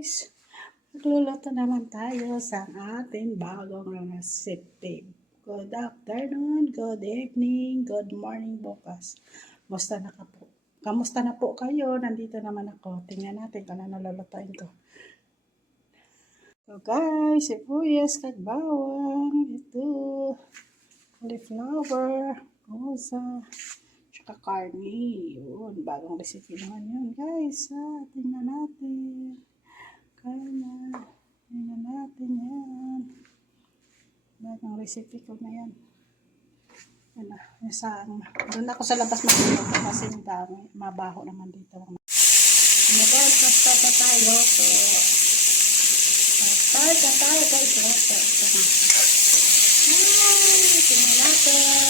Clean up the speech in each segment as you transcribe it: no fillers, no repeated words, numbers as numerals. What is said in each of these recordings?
guys, magluluto naman tayo sa ating bagong recipe. Good afternoon, good evening, good morning bukas. Kamusta na po kayo? Nandito naman ako. Tingnan natin kung ano nalulutuin ko. So guys, sibuyas, kagbawang, ito, cauliflower, rosa, tsaka karne. Yun, bagong recipe naman yun guys. Tingnan natin. Tingnan natin yan. Bagong recipe ko na yan. Yan na. Doon ako sa labas magluluto kasi dami. Mabaho naman dito. Ano guys, start na tayo. Start na tayo guys. Ito na. Tingnan natin.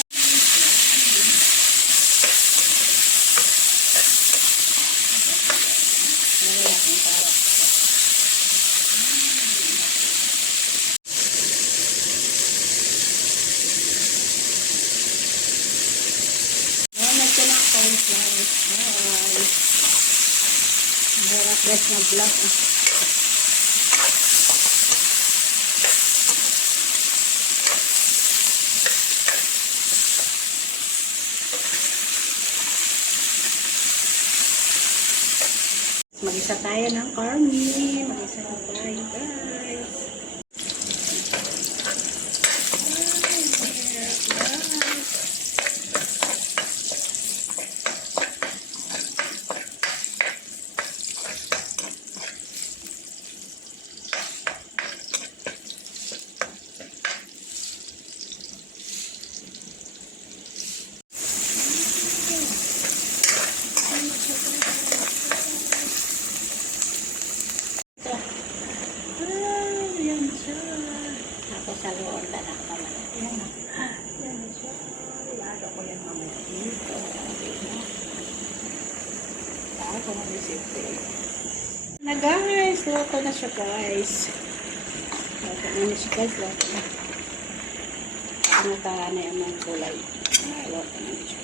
Harap guys, mag-vlog. Mag-isa tayo ng karne. Mag-isa na tayo guys. Sa loob na lang naman. Yan siya. Lalo ko yan mamaya dito. Ako na recipe. Na guys, luto na siya guys. Luto na siya guys. Luto na. Ano na yung mga kulay. Luto na siya.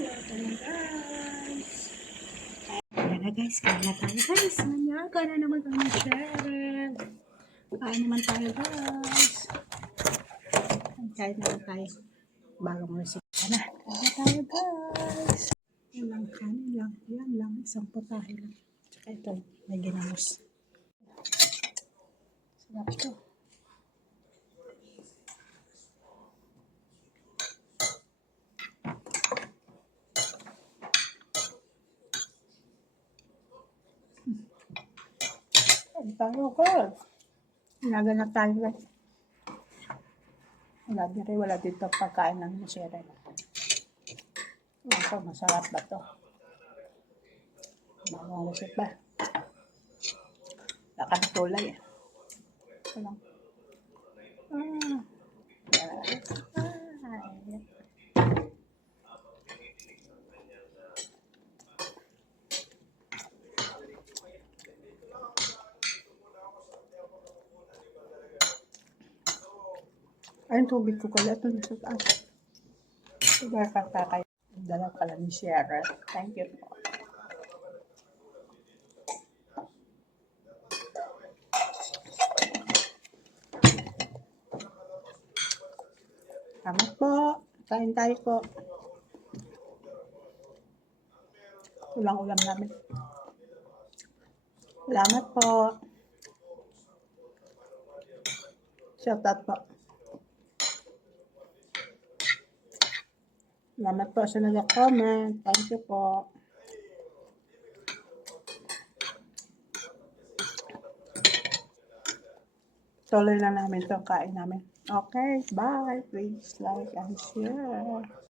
Luto na guys. Ayan na guys. Kaya na tayo guys. Manyaga na naman kami Cheryl. Kain naman tayo guys. Kain naman tayo. Bagong recipe na. Kain na tayo guys. Yan lang, kanin lang. Yan lang, isang putahe lang. Tsaka ito, may ginamos. Sarap ito. Kain tayo guys. Naganap tayo guys. Wala dito pagkain ng masira. Ito, masarap ba ito? Bagong recipe ba? Nakatulay eh. Ito lang. Ay, tubig ko pala. Ito nasa taas. Ito ba kakakay? Dala pala ni Sierra. Thank you po. Salamat po. Kain tayo po. Ulang ulam namin. Salamat po. Shout out po. Salamat po sa nag-comment. Thank you po. Tuloy na namin itong kain namin. Okay, bye. Please like and share.